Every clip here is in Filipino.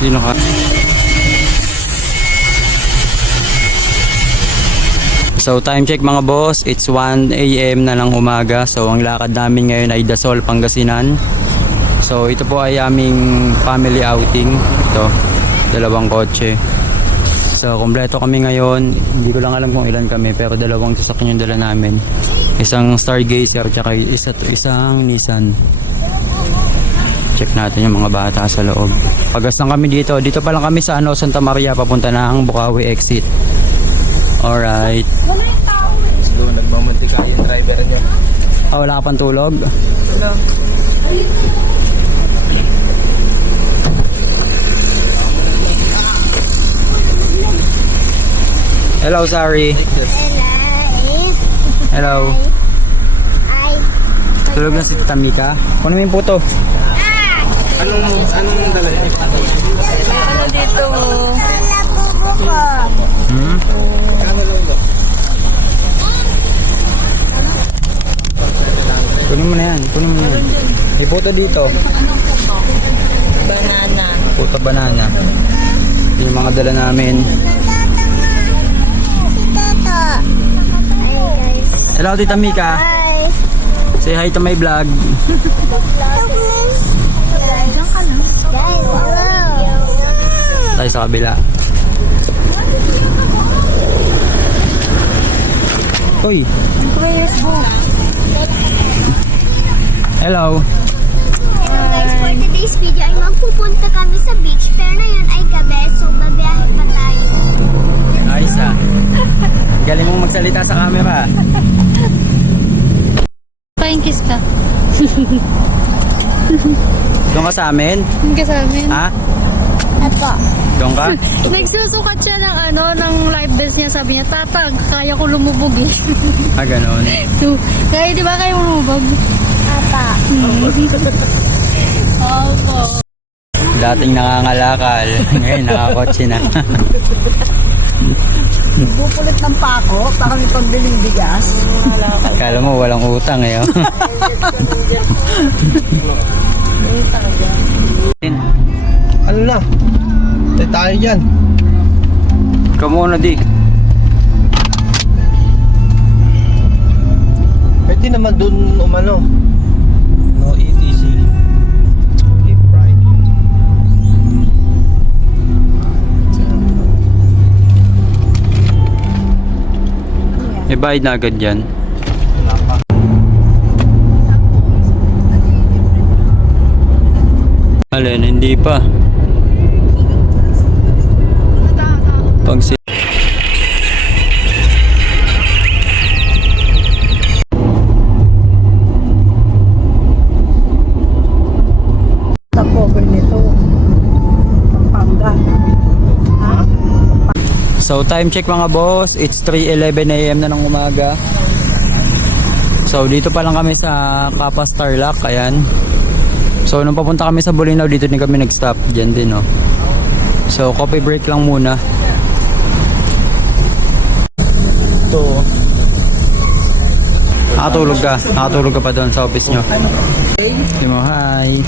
Hindi naka... So time check mga boss, it's 1 AM na ng umaga. So ang lakad namin ngayon ay Dasol, Pangasinan. So ito po ay aming family outing. Ito, dalawang kotse. So kompleto kami ngayon. Hindi ko lang alam kung ilan kami, pero dalawang sasakyan yung dala namin. Isang Stargazer at isang Nissan. Check natin yung mga bata sa loob. Pagas lang kami dito. Dito pa lang kami sa Santa Maria, papunta na ang Bukawi exit. Alright. So, nagmamantika yung driver niya. Wala ka pang tulog? Hello. Hello, sorry. Hello. Tulog na si Tamika. Kunin mo yung puto. Anong dala niya? Ano dito? Kunin mo na yan. Kunin mo na yan. May puto dito. Banana. Puto banana. Yung mga dala namin. Hello, Tita Mika. Say hi to my vlog. Tayo sa kabila. Uy. Hello. Guys, for today's video ay magpupunta kami sa beach, pero na yun ay gabi, so babiyahe pa tayo. Ayos ah. Galing mong magsalita sa camera. Paingkis ka. Doon ka sa amin? Hindi ka sa amin. Ha? Apo. Doon ka? Nagsusukat siya ng life vest niya. Sabi niya, tatag, kaya ko lumubog eh. Ganon. So, kaya di ba kayo lumubog? Apa. Opo. Dating nangangalakal. Ngayon nakakotse na. Pupulit ng pako para may pagbiling bigas. Akala mo walang utang eh. Oh. Ano na? Tayo dyan. Ikaw muna di. Pwede naman dun umano. No ETC. Deep fried. May bayad na agad yan. Alin, hindi pa. Pag si... Sa cover nito. Pampanga. So time check mga boss, it's 3:11 AM na ng umaga. So dito pa lang kami sa Kapas Tarlac, ayan. So nung papunta kami sa Bolinao, dito din kami nag-stop, diyan din oh. So coffee break lang muna. Ito. Nakatulog ka pa doon sa office nyo. Sige mo, hi.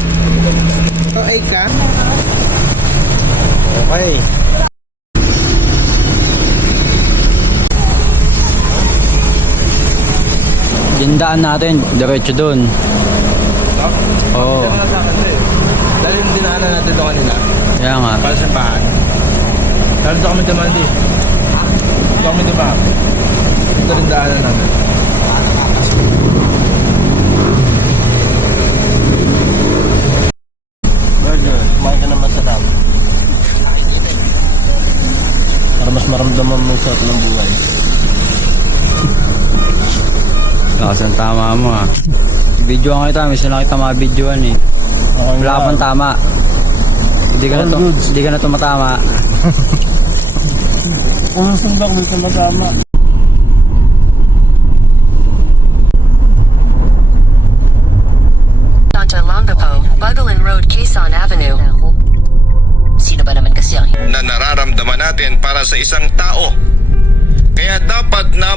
Ito ay ka? Okay. Dindaan natin, diretso doon. Oo. Dahil yung dinaanan natin ito kanina. Kaya nga. Para sa bahan. Dahil ito kami dumandi. Ito kami dumaan. Ito rin daanan namin. Burger, kumain ka naman sa tao. Para mas maramdaman mo sa ito ng buhay. Kasan tama mo ha. Video nga kita, miss na kita mga videoan eh. Wala ka pang tama. Hindi ka na tumatama. Kung sundak dito matama. Onto Longapo, Bugalan Road, Quezon Avenue. Sino ba naman kasi ang na nararamdaman natin para sa isang tao. Kaya dapat na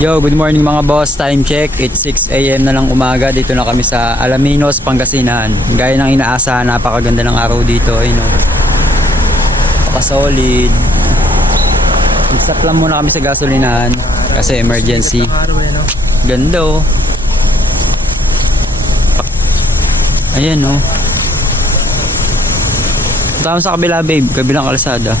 Yo, good morning mga boss. Time check. It's 6 AM na lang umaga. Dito na kami sa Alaminos, Pangasinan. Gaya ng inaasahan, napakaganda ng araw dito. Ayun o. Paka-solid. Stop lang muna kami sa gasolinahan kasi emergency. Ganda o. Ayan o. Tama sa kabila babe. Kabilang kalsada.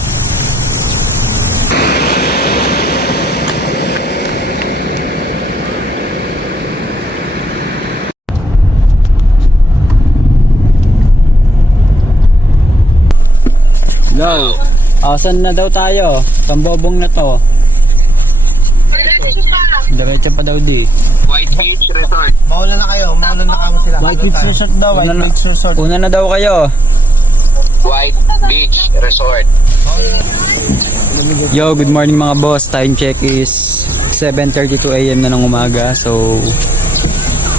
Go. Saan na daw tayo? Tambobong na to. Diretso pa daw di. White Beach Resort. Mauna na kayo. Mauna na kamo sila. White Beach Resort daw. Una White na, Beach Resort. una na daw kayo. White Beach Resort. Yo, good morning mga boss. Time check is 7:32 AM na ng umaga. So,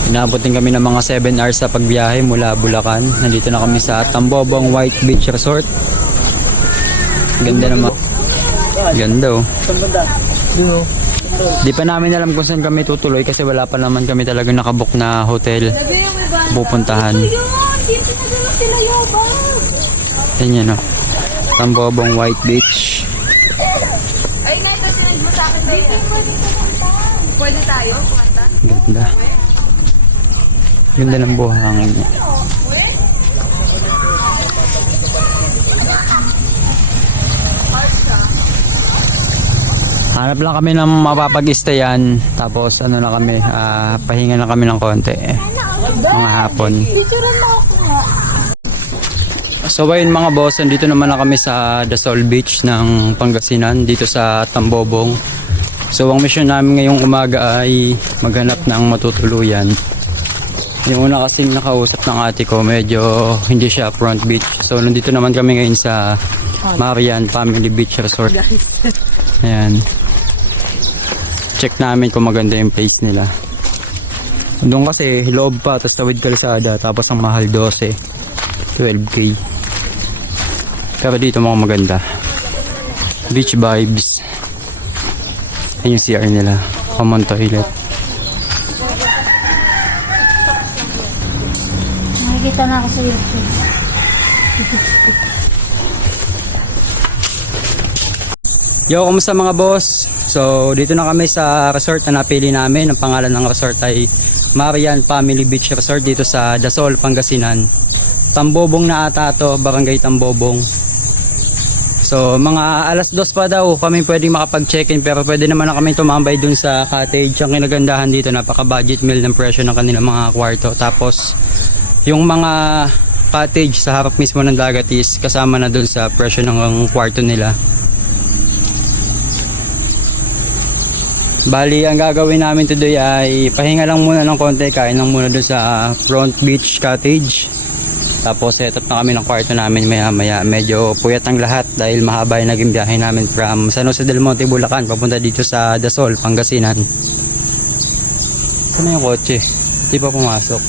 inabot din kami ng mga 7 hours sa pagbiyahe mula Bulacan. Nandito na kami sa Tambobong White Beach Resort. Ganda naman. Ganda oh. Di pa namin alam kung saan kami tutuloy kasi wala pa naman kami talagang nakabook na hotel pupuntahan. Yan yan oh. Tambobong White Beach. Ay, sinend mo sa akin dito. Pwede tayo kumanta? Ganda. Ganda ng buhangin niya. Hanap lang kami ng mapapag-stayan. Tapos ano na kami, pahinga na kami ng konti. Mga hapon. So ayun mga boss, dito naman na kami sa Dasol Beach ng Pangasinan, dito sa Tambobong. So ang mission namin ngayong umaga ay maghanap ng matutuluyan. Yung una kasing nakausap ng ate ko, medyo hindi siya front beach. So nandito naman kami ngayon sa Marian Family Beach Resort. Ayan. Check namin kung maganda yung place nila. Doon kasi loob pa, tapos tawid kalsada, tapos ang mahal 12. 12K. Pero dito mga maganda. Beach vibes. Ayan yung CR nila. Common toilet. Nakikita na ako sa YouTube. Yo, kumusta mga boss? So, dito na kami sa resort na napili namin. Ang pangalan ng resort ay Marian Family Beach Resort dito sa Dasol, Pangasinan. Tambobong na ata to, Barangay Tambobong. So, mga alas 2 pa daw kami pwedeng makapag-check-in, pero pwede naman na kami tumambay dun sa cottage. Ang kinagandahan dito, napaka-budget meal ng presyo ng kanilang mga kwarto. Tapos, yung mga cottage sa harap mismo ng dagat is kasama na dun sa presyo ng kwarto nila. Bali, ang gagawin namin today ay pahinga lang muna ng konti, kain lang muna doon sa Front Beach Cottage. Tapos set up na kami ng kwarto namin maya maya. Medyo puyat ang lahat dahil mahaba yung naging biyahe namin from San Jose del Monte, Bulacan, papunta dito sa Dasol, Pangasinan. Saan na yung kotse? Hindi pa pumasok.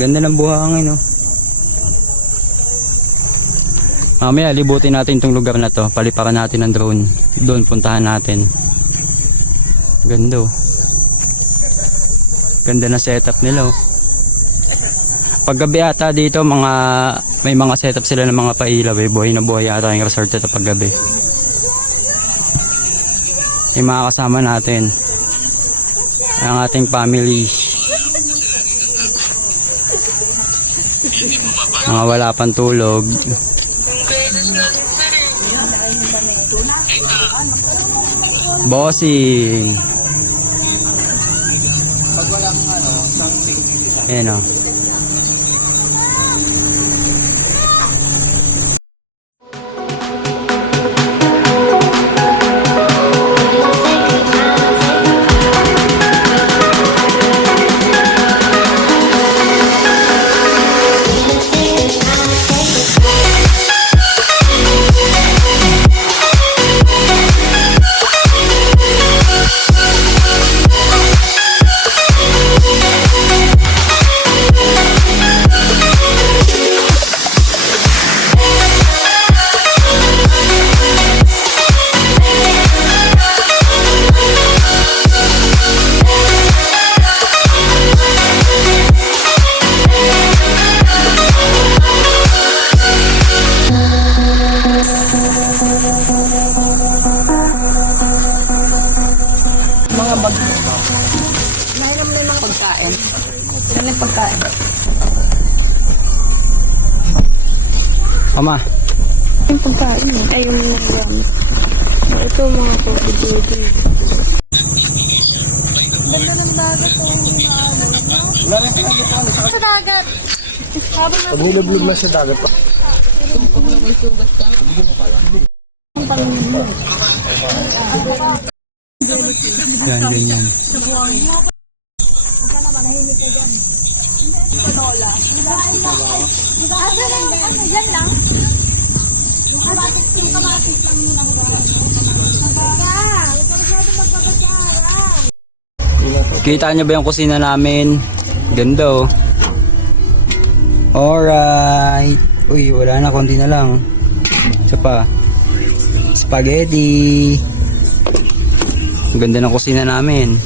Ganda ng buhangin oh. Mamaya libutin natin itong lugar na to. Paliparan natin ng drone. Doon puntahan natin. Ganda oh. Ganda na setup nila oh. Paggabi ata dito may mga setup sila ng mga pailaw eh. Buhay na buhay ata yung resort ito paggabi. Yung mga kasama natin. Ang ating family. Mga wala pang tulog. Bossing. Ayan o. Akin yung pagkain. Ama. Yung pagkain. Ay, yung mga gamit. Ito mga coffee. Ganda ng dagat. Sa dagat. Pag nilublob na sa dagat pa. Yan, ganyan. Yan lang. Yung kamatis lang nila. Kita nyo ba yung kusina namin? Ganda oh. Alright. Uy, wala na. Konti na lang. Isa pa. Spaghetti. Ang ganda ng kusina namin.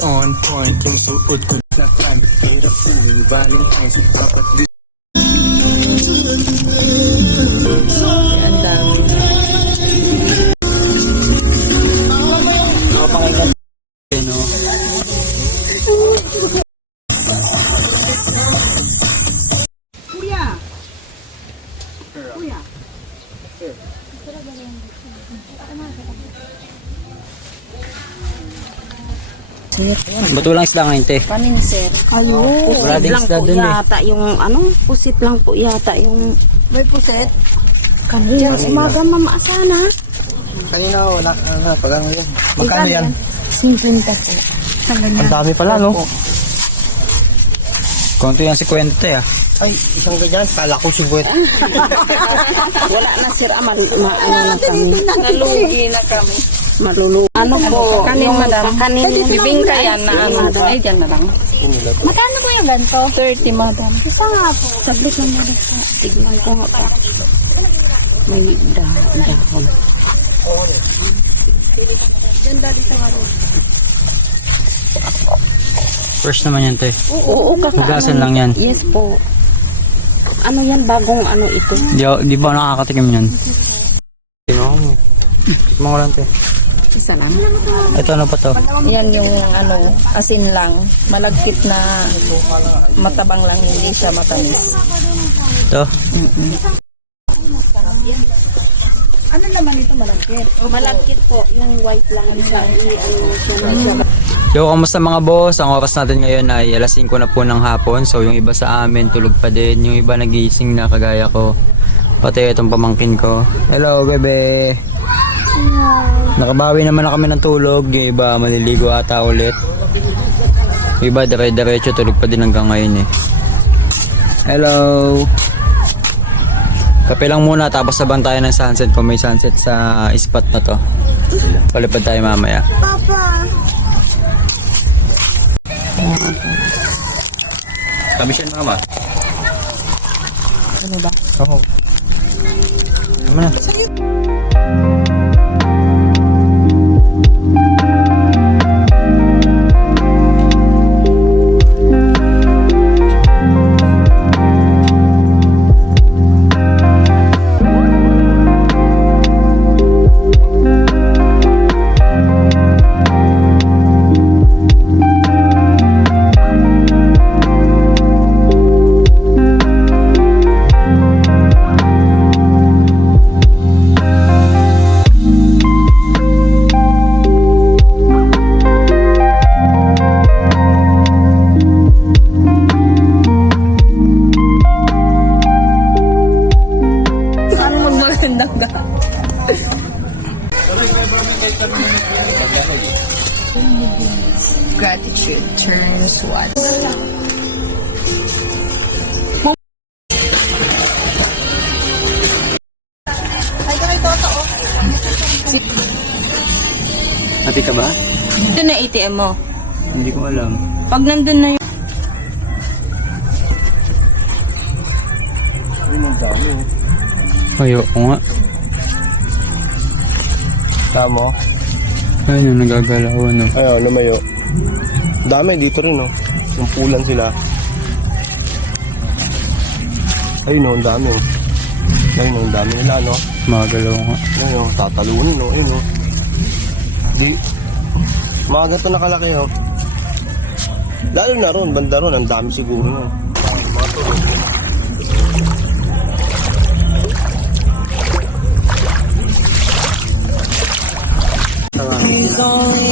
On point, yung suot ko na plan. Hirap po, Valentine's, dapat di. Ang dami. Ano? Kuya. Kuya. Ba't walang isda ngayon, te? Kanin, sir. Ayun. Wala ding lang isda po dun, eh. yata yung ano, pusit lang po yata yung... May pusit? Kanina, umaga mamaasana. Kanina wala na, pag ano yan. Magkano yan? 50 po. Sa ganyan. Ang dami pala, no? Konti yan si Kwente ah. Ay, isang ganyan, kala ko 50. Wala na, sir. Ano na kami. Nalugi na kami. Malulu. Ano po? Kanin, madam. Kanin. Bibingka yan na ano. Ay, dyan na lang. Magkano po yung ganito? 30, madam. Isa nga po. Saglit lang mo. Tignan ko nga pa. May dahon. First naman yan, te. Oo, Hugasan lang yan. Yes po. Ano yan? Bagong ano ito? Di ba nakakatikim yan? Tingnan mo. Tingnan mo lang, te. Isa lang. Ito ano pa to? Yan yung ano, asin lang. Malagkit na matabang lang, hindi siya matamis. Ito? Ano naman ito malagkit? Malagkit po. Yung white lang siya. Yo, kamusta mga boss? Ang oras natin ngayon ay alas 5 na po ng hapon. So yung iba sa amin tulog pa din. Yung iba nagising na kagaya ko. Pati itong pamangkin ko. Hello, bebe. Nakabawi naman na kami ng tulog. Yung iba maliligo ata ulit. Yung iba dire-diretso tulog pa din hanggang ngayon eh. Hello. Kape lang muna tapos saban tayo ng sunset kung may sunset sa spot na to. Palipad tayo mamaya. Papa. Kami siya mama. Ano ba? Oo. Tama na. Gratitude turns what? Happy ka ba? Ito na ATM mo. Hindi ko alam. Pag nandun na yung... Ayoko nga. Tamo? Ayun, nagagalaw ano. Ayaw, lumayo. Dami dito rin, oh. Sumpulan sila. Ayun, oh, ang dami, oh. Ayun, oh, ang dami nila, no? Magalaw nga. Ayun, oh, tatalunin, oh. Ayun, oh. Di, mga ganito nakalaki, oh. Lalo na ron, banda ron, ang dami siguro, no? Mga tulog.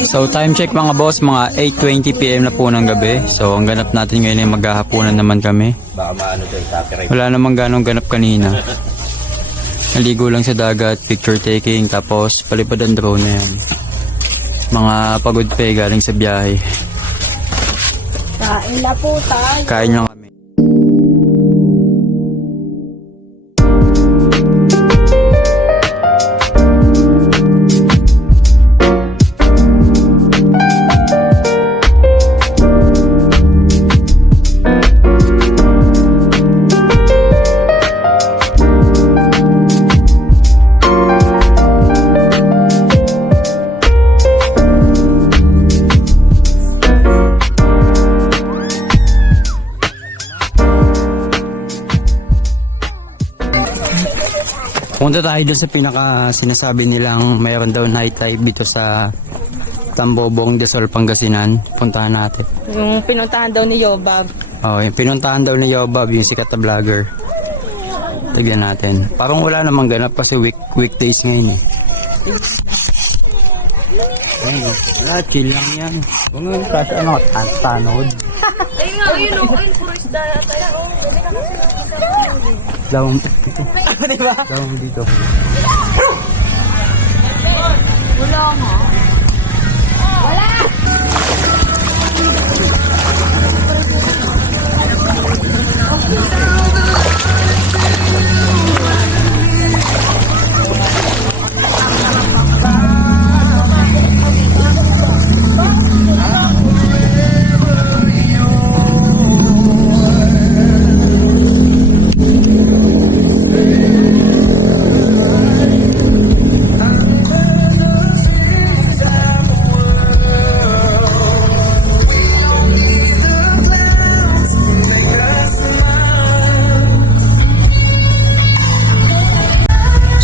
So time check mga boss, mga 8:20 PM na po ng gabi. So ang ganap natin ngayon ay maghahapunan naman kami. Baka maano tayo, copyright. Wala namang ganong ganap kanina. Naligo lang sa dagat, picture taking, tapos palipad ang drone na yan. Mga pagod pa galing sa biyahe. Kain na po tayo. Kain lang kami. Punta tayo doon sa pinaka sinasabi nilang mayroon daw night life dito sa Tambobong, Desol, Pangasinan. Puntahan natin. Yung pinuntahan daw ni Yobab. Oh, yung pinuntahan daw ni Yobab, yung sikat na vlogger. Tignan natin. Parang wala namang ganap kasi weekdays ngayon eh. Ayun, wala, chill lang yan. Kung nga kasi ano, tanod. Ayun, puro isda yata yan. Lawang dito. Diba? Lawang dito. Wala nga.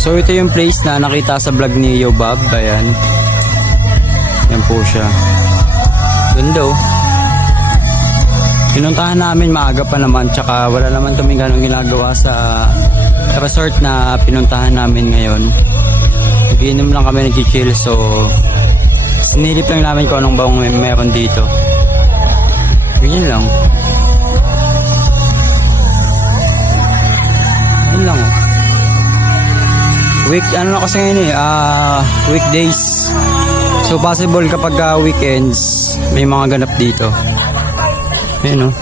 So ito yung place na nakita sa vlog ni Yobab. Ayan. Yan po siya. Ganda oh. Pinuntahan namin maaga pa naman. Tsaka wala naman kaming ganong ginagawa sa resort na pinuntahan namin ngayon. Nag-inom lang kami, nag-chill. So sinilip lang namin kung anong bang meron dito. Ganyan lang. Yan lang oh. Ano na kasi ngayon eh, weekdays. So possible kapag weekends, may mga ganap dito. Ayan o.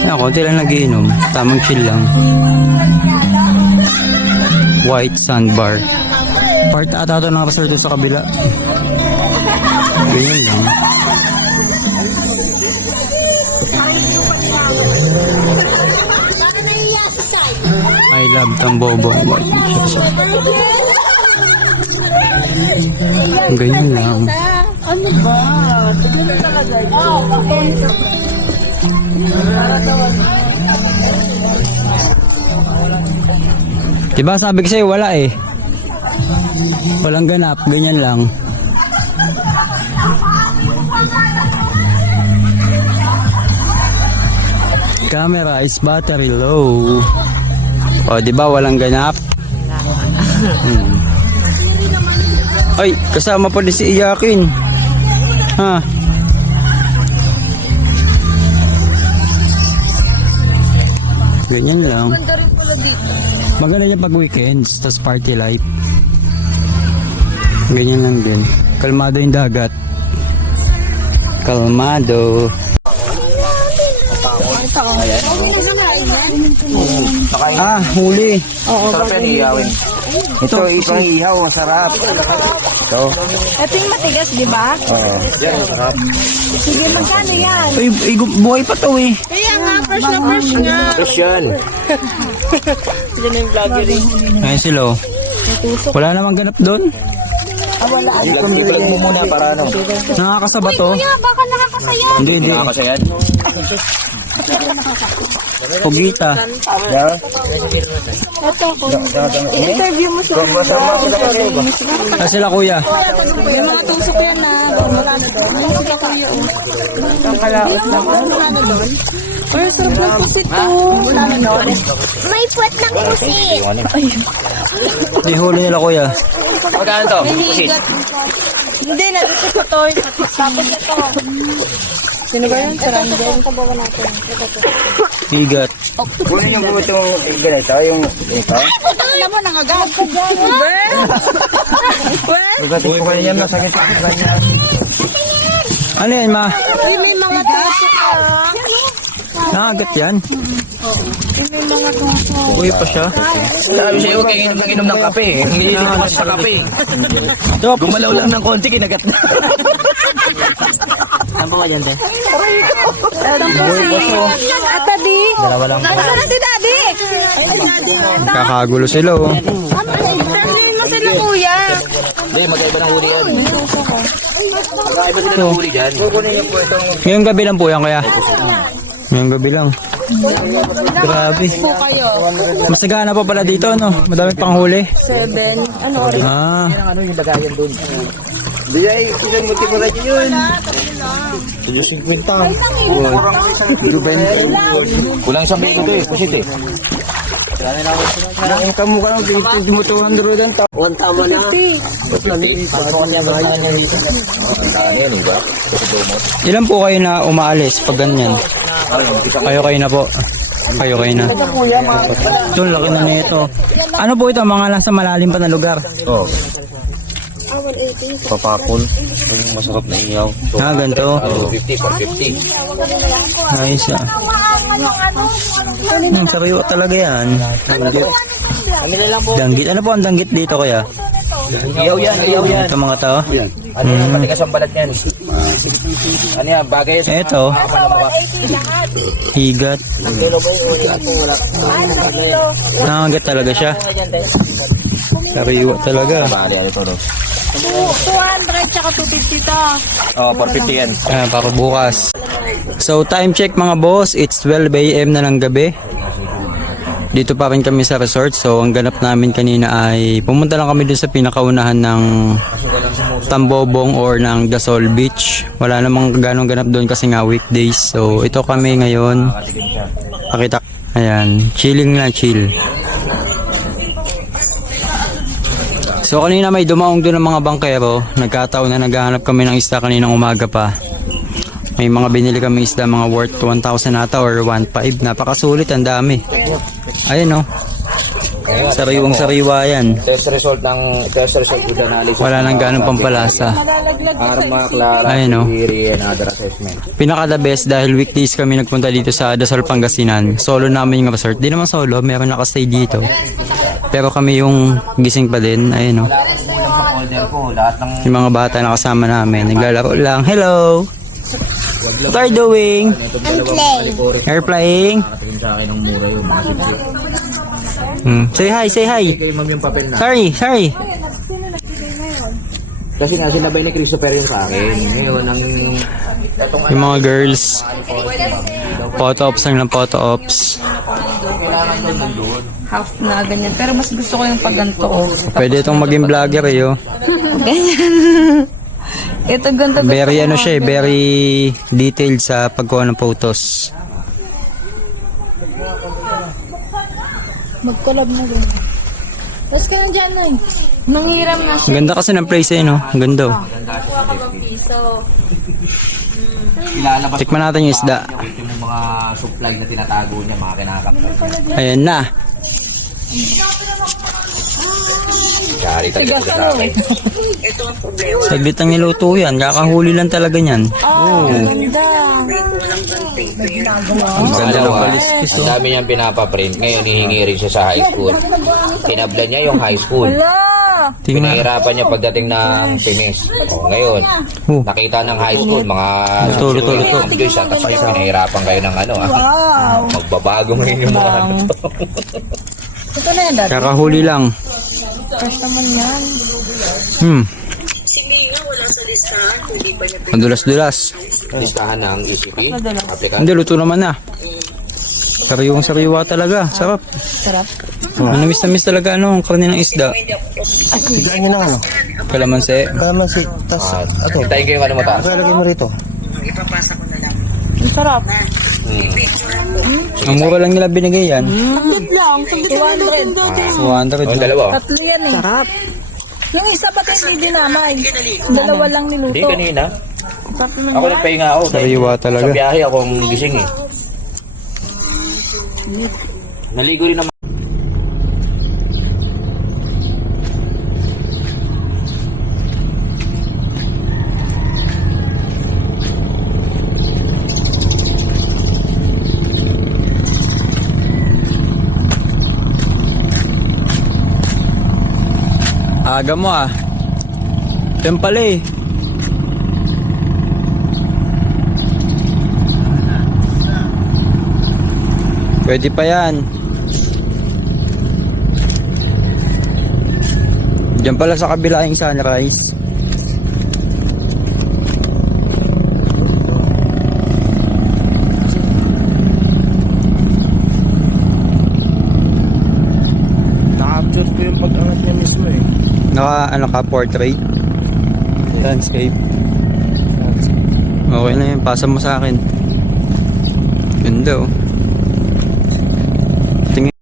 Ayan, konti lang nagiinom. Tamang chill lang. White Sandbar. Part ata ito ng resort sa kabila. Ganyan lang. I love Tambobong White Beach. Ganyan lang. Ano ba? Tignan na talaga yun. Diba sabi ko sa'yo wala eh. Walang ganap, ganyan lang. Camera is battery low. O, di ba walang ganap? Ay, kasama pa din si Iyakin. Ha? Ganyan lang. Maganda niya pag weekends, tas party life. Ganyan lang din. Kalmado yung dagat. Kalmado. Ah, huli. Sarap yan ihawin. Ito, ipang ihaw, masarap. Ito. Ito yung matigas, di ba? Oo. Yan, masarap. Sige, magkano yan? Ay, buhay pa to eh. Kaya nga, fresh na fresh nga. Fresh yan. Ayun sila oh. Wala namang ganap doon. I-vlog mo muna para ano. Nakakasaba to. Kuya, baka nakakasaya. Hindi. Nakakasayad. Pugita. Yeah. I-interview mo sila. Ah, sila kuya. Yung mga tusok yan na. Magkano doon? Yung magkakayo. Ang kalaot na. Magkano doon? Ay, sarap ng pusit to. May puwet ng pusit. May huli nila kuya. Magkano to? Pusit. Hindi, natusok ko to. Tapos ito. Sino ba yun? Saranggan. Sabawan natin. Higat. Kunin yung bumitong ganito, yung ito. Alam mo, nangagat. Ugatin ko kayo yan, masakit sa kanya. Ano yan ma? Uy, may mga tusok ka. Nakagat yan. Uy pa siya. Sabi sa'yo, huwag kayong inom ng kape. Hindi naman sa kape. Gumalaw lang ng konti, kinagat na. Saan pa ka dyan te? Ata di. Dalawa lang. Nasaan na si Daddy? Kakagulo sila oh. Sabihin mo sila kuya. Hindi, magkaiba ng huli yan. Magkaiba sila ng huli dyan. Kukunin niyo po itong... Ngayong gabi lang po yan kaya. Ngayong gabi lang. Grabe. Po kayo. Masagana pa pala dito no. Madami pang huli. 7. Ano oras? Ah. Ano yung lagayan doon? Hindi ay, isan mo tipo na yun. Diyos 50. Kulang sa mga ito eh, pusit eh. Ang kamu ka lang, dimutuhan doon doon. One tama na. Pasok niya ba niya dito? Yan ba? Ilan po kayo na umaalis pag ganyan? Kayo na po. Kayo na. Ito, laki na nito. Ano po ito? Mga nasa malalim pa na lugar. Oo. Papakol. Yung masarap na ihaw. Ah, ganito. 50 for 50. Nice ah. Sariwa talaga yan. Danggit. Ano po ang danggit dito kaya? Ihaw yan, ihaw yan. Ito mga tao. Ano yung matigas ang balat niyan? Ano yan, bagay yan. Ito. Higat. Nangagat talaga siya. Sariwa talaga. Bali, ano ito, no? 200 tsaka 250 to. Oh, 450 yan. Para bukas. So time check mga boss, it's 12 AM na ng gabi. Dito pa rin kami sa resort. So ang ganap namin kanina ay pumunta lang kami dun sa pinakaunahan ng Tambobong or ng Dasol Beach. Wala namang ganong ganap doon kasi nga weekdays. So ito kami ngayon. Pakita. Ayan, chilling lang, chill. So kanina may dumaong doon ng mga bangkero. Nagkataon na naghahanap kami ng isda kaninang umaga pa. May mga binili kami isda, mga worth 1,000 ata or 1,500. Napakasulit, ang dami. Ayun oh. Sariwang sariwa yan. Test result food analysis. Wala nang ganong pampalasa. Arma, Clara, Ayun, no. Sibiri, and other assessment. Pinaka the best dahil weekdays kami nagpunta dito sa Dasol, Pangasinan. Solo namin yung resort. Di naman solo, meron nakastay dito. Pero kami yung gising pa din. Ayun oh. Yung mga bata na kasama namin. Naglalaro lang. Hello! What are you doing? I'm playing. You're playing? Say hi, say hi. Kay ma'am yung papel na. Sorry. Kasi nga sinabay ni Christopher yun sa akin. Ngayon, ang... Yung mga girls. Photo ops lang ng photo ops. Half na ganyan. Pero mas gusto ko yung pagganto. Pwede itong maging vlogger eh oh. Ganyan. Ito ganto. Very ano siya eh, very detailed sa pagkuha ng photos. Mag-collab na rin. Tapos ka na dyan, Nay. Nanghiram na siya. Ang ganda kasi ng place eh no. Ang ganda oh. Ilalabas Tikman natin yung isda. yung mga supply na tinatago niya, mga kinakapal. Ayan na. Tigas ano eh. Saglit lang niluto yan. Kakahuli lang talaga niyan. Ganda. Ang ganda ng kaliskis, Ang oh. dami niyang pinapaprint. Ngayon, hihingi rin siya sa high school. Kinabla niya yung high school. Ala. Tingnan. Pinahirapan niya pagdating ng finish. Ngayon, Oh. nakita ng high school, mga Luto. Ma'am Joyce, tapos kayo pinahirapan kayo ng ano, Wow. magbabago ngayon yung mga ano. Ito na yan dati. Kakahuli lang. Fresh naman yan. Madulas-dulas. Listahan ng ECP. Applicant. Hindi, luto naman na. Sariwang-sariwa talaga. Sarap. Sarap. Manamis-namis talaga ang karne ng isda. Bigyan nyo ng ano. Kalamansi. Kalamansi. Tas, ato. Hintayin ko yung ano mo taas. Lagay mo rito. Ang sarap. Ang mura lang nila binigay yan. Saglit lang. 200. 200 O, lang. dalawa. Tatlo yan eh. Sarap. Yung isa ba tayo hindi dinamay? Dalawa lang Hindi, niluto. kanina. Tatlo lang Ako nagpahinga ako. Sariwa Sa talaga. biyahe akong gising eh. Naligo rin naman. Aga mo ah. Ito yung pala eh. Pwede pa yan. Diyan pala sa kabila yung sunrise. Na-capture ko yung pag-angat niya mismo eh. Naka portrait. Landscape. Okay na yun. Pasa mo sa akin. Ganda oh. Tingin.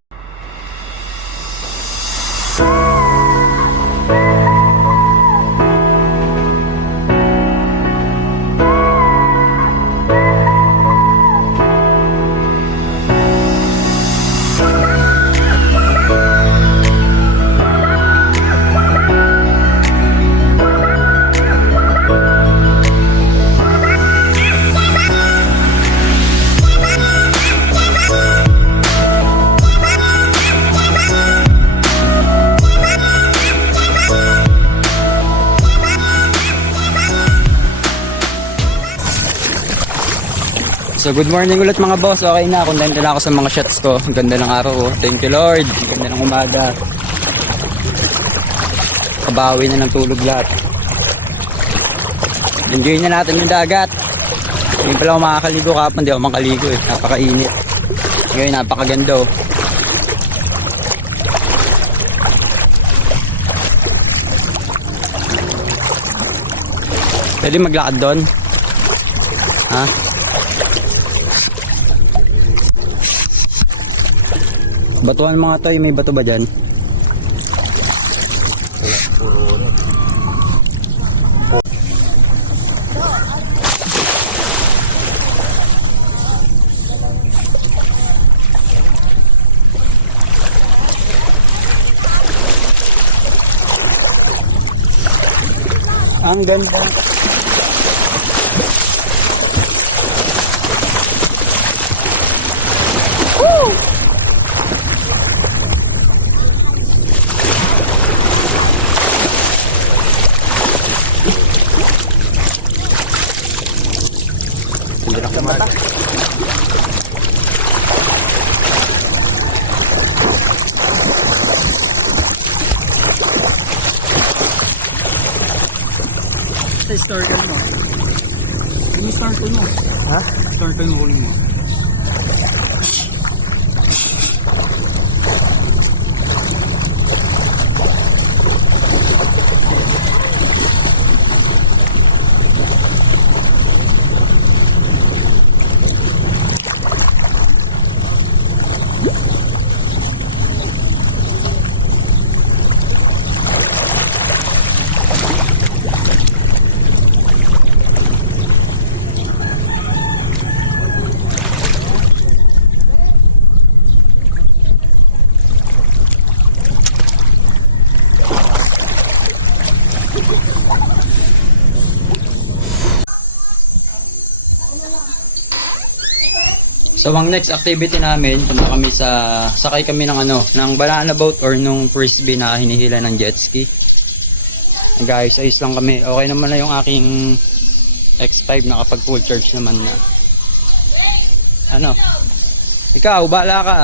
So good morning ulit mga boss. Okay na, kontento na ako sa mga shots ko. Ang ganda ng araw oh. Thank you Lord. Ang ganda ng umaga. Kabawi na ng tulog lahat. Enjoy na natin yung dagat. Hindi pala ako makakaligo kapon. Hindi ako makaligo eh. Napakainit. Ngayon napakaganda oh. Pwede maglakad doon? Ha? Batuhan mga toy, may bato ba dyan? Ang ganda. Snorkel mo. Yung snorkel mo. Ha? Snorkel mo kunin mo. So ang next activity namin, punta kami sakay kami ng ng banana boat or nung frisbee na hinihila ng jet ski. Guys, ayos lang kami. Okay naman na yung aking X5, nakapag full charge naman na. Ikaw, bahala ka.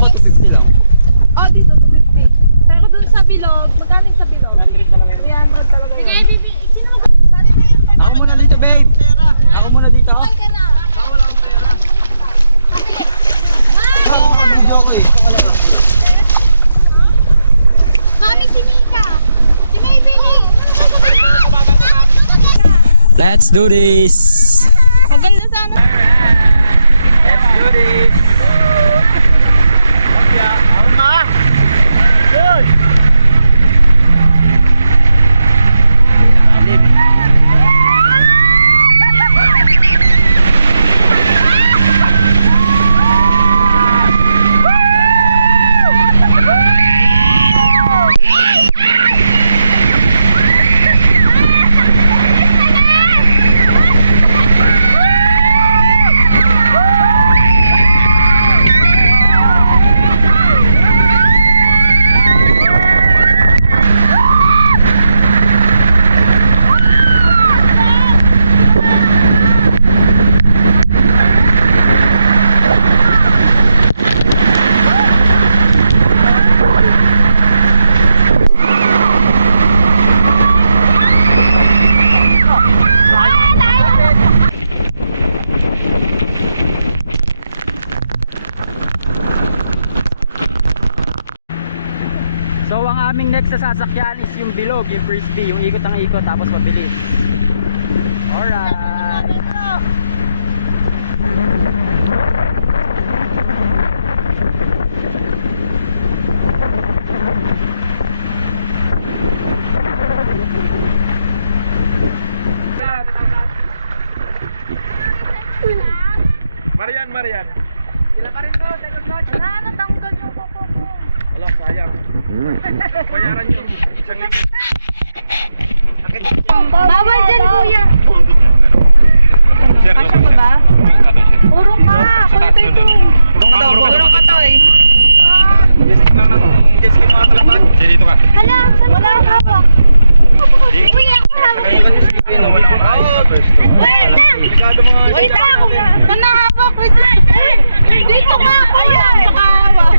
Ako, 250 lang. Oh, dito, 250. Pero dun sa bilog, magkano yung sa bilog? 300 talaga. Sige, bibi. Sino mo? Ako muna dito, babe. Ako muna dito. Video ko eh. Let's do this. Maganda sana. Let's do this. So ang aming next na sasakyan is yung bilog, yung frisbee, yung ikot ng ikot tapos mabilis. Alright. Marian. Sila pa rin to, second batch. Wala, natanggal yung koko ko. Wala, sayang. Bayaran nyo. Isang Bawal dyan, kuya. Kasya ko ba? Urong ka. Kuya Taytong. Urong ka to eh. Dito ka. Hala, wala ang hawak. Kuya, ako hawak. Wait lang. Saan na hawak? Wait lang. Dito ka. Ayan, saka hawak.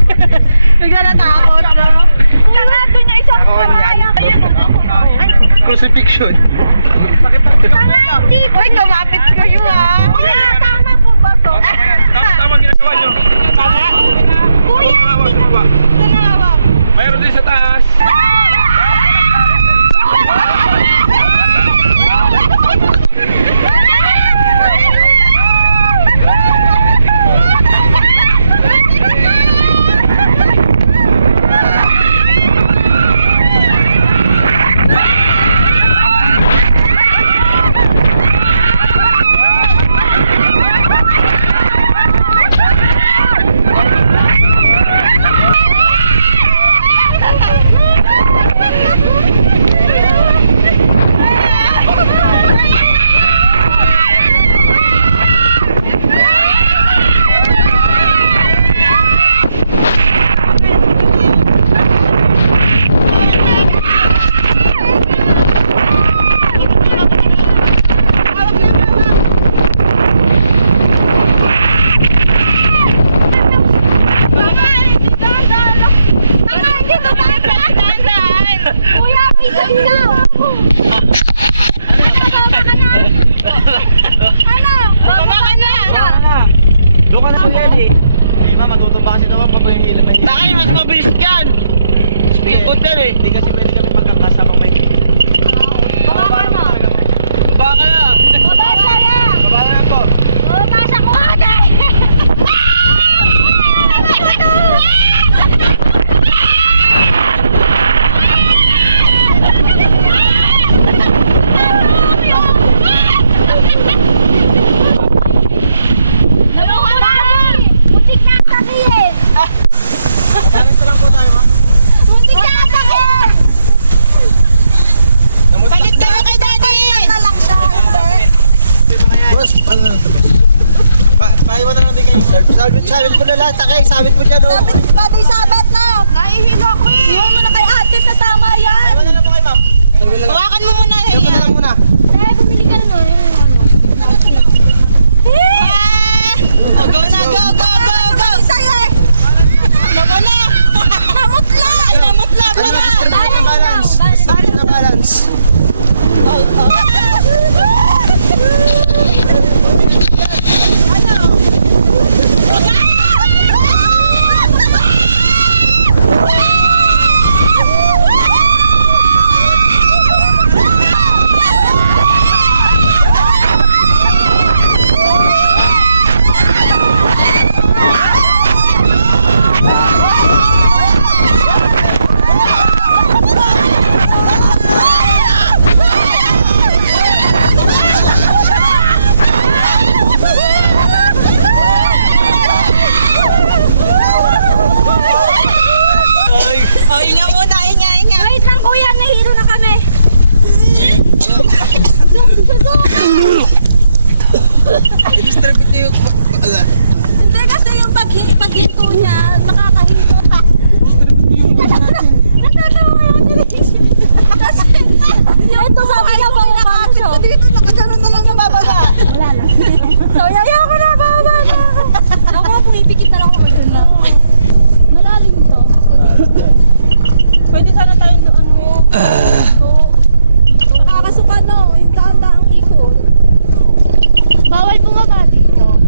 Bigla natakot. Tanga, doon yung isang kaya. Crucifixion. Tanga, hindi. Uy, lumapit kayo ah. Kuya, tama po ba to? Tama ginagawa nyo. Kuya, Saan na hawak? Mayroon din sa taas. kuya, may ganyan. Ano, baba ka na. Ano, baba ka na. Doon ka na po yan eh. Hindi ma, matutumba kasi naman pa yung hila. Bakit mas mabilis dyan? Speedboat yan eh. Hindi kasi pwede kami magkakasamang may Baba ka na. Baba ka na! Baba ka na. Baba na po! Baba sa kuhada. Muntik na atakin! Muntik na atakin! Paiwan na lang din kayo. Sabit mo na lahat, takay. Sabit mo dyan, oh. Sabit na! Nahihilo ko eh! Iwan mo na kay ate na tama yan! Paiwan na lang po kayo, ma'am. Hawakan mo muna Paiwan na lang muna. Eh, bumili ka na yung ano. Go na, go! Sa'yo eh! Namula! Namutla! Namutla! Ano na, distribute na balance. Distribute na balance. Inga muna, inga! Wait lang kuya, nahilo na kami. Distribute niyo. Hindi kasi yung paghinto niya, nakakahinto ka. Natatawa yung dirigin. Kasi, ito sabi niya pa yung bakasyo. Dito, nakaganon na lang yung babaga. Wala na. So, yayaw ko na, bababa na. Ako nga pumipikit na lang ako dun na. Malalim to. Pwede sana tayong nakakasuka no, yung daan-daang ikot. Bawal bumaba dito.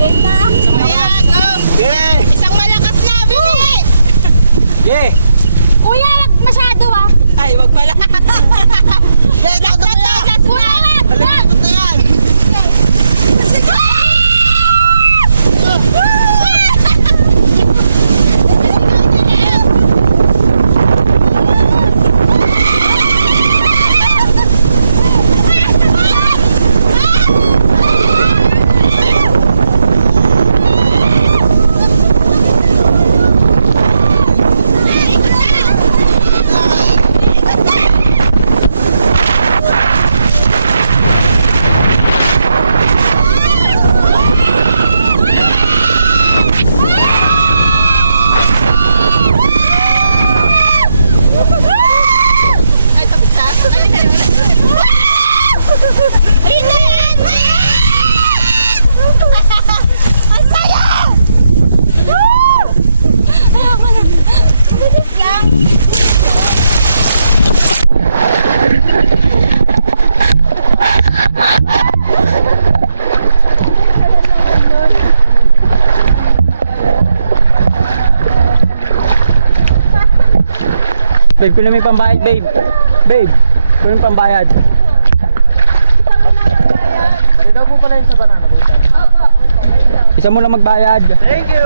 Ganda. Ayan, Yeah! isang malakas na, bili! Yeah! Kuya, wag masyado ah. Ay, wag pala. Last na yan! Palagay na yan! Ang saya! Ayoko na. Bilis lang. Babe, kunin mo yung pambayad, babe. Babe, kunin yung pambayad. Pwede daw po pala yung sa banana boat. Isa mo lang magbayad. Thank you!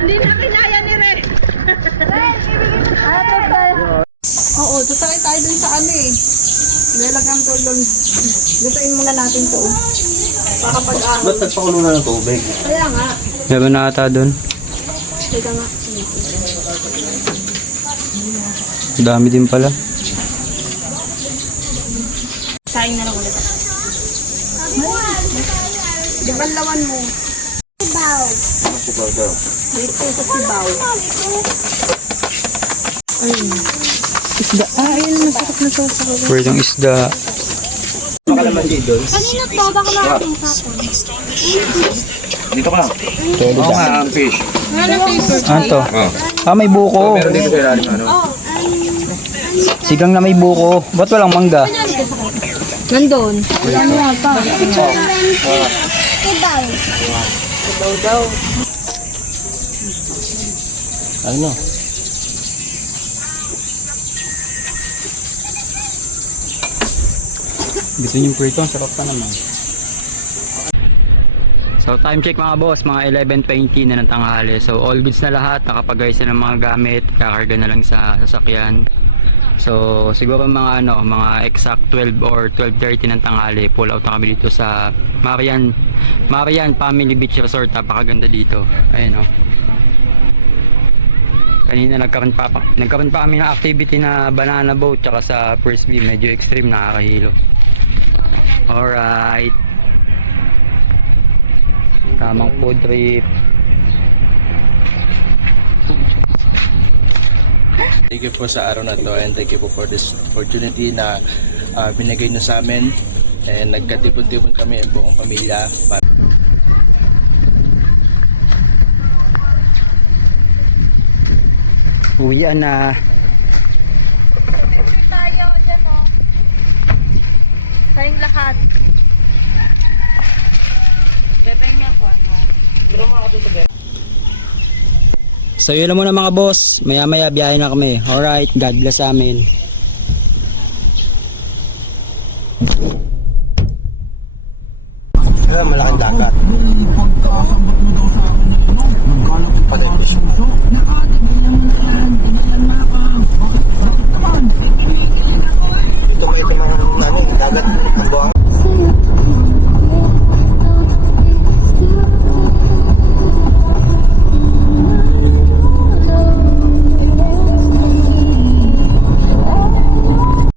Hindi na kinaya ni Ren. Oo, tutay tayo dun sa ano eh. Lalagyan ko dun. Lutuin muna natin to. Pakapag-ahon. Ba't nagpakulo na ng tubig? Kaya nga. Meron na ata doon. Teka nga. Dami din pala. Sayang na lang ulit. Dibanlawan mo. Baw. Dito sa sibaw. Isda. Ah, ayun, masarap na to. Pwedeng isda. Kanina to, baka maraming tapon. Dito ka lang. Oo nga, ang fish. Ano to? Ah, may buko. Meron dito sa ilalim, ano? Sigang na may buko. Ba't walang mangga? Nandun. Ibaw. Ano? Gusto niyo prito? Sarap pa naman. So time check mga boss, mga 11:20 na ng tanghali. So all goods na lahat, nakapag-ayos na ng mga gamit, kakarga na lang sa sasakyan. So siguro mga mga exact 12 or 12:30 ng tanghali, pull out na kami dito sa Marian Family Beach Resort. Napakaganda dito. Ayun oh. Kanina nagkaroon pa kami ng activity na banana boat tsaka sa first view, medyo extreme, nakakahilo. Alright. Tamang food trip. Thank you po sa araw na to and thank you po for this opportunity na binigay niyo sa amin. And nagkatipon-tipon kami ang buong pamilya. Uwian na. Tayo dyan o. Tayong lahat. Bebeng niya ko ano. So yun lang muna mga boss. Maya maya biyahe na kami. Alright, God bless sa amin. Malaking dagat. Patay fish. Ito may ito ng dagat. Ang buhangin.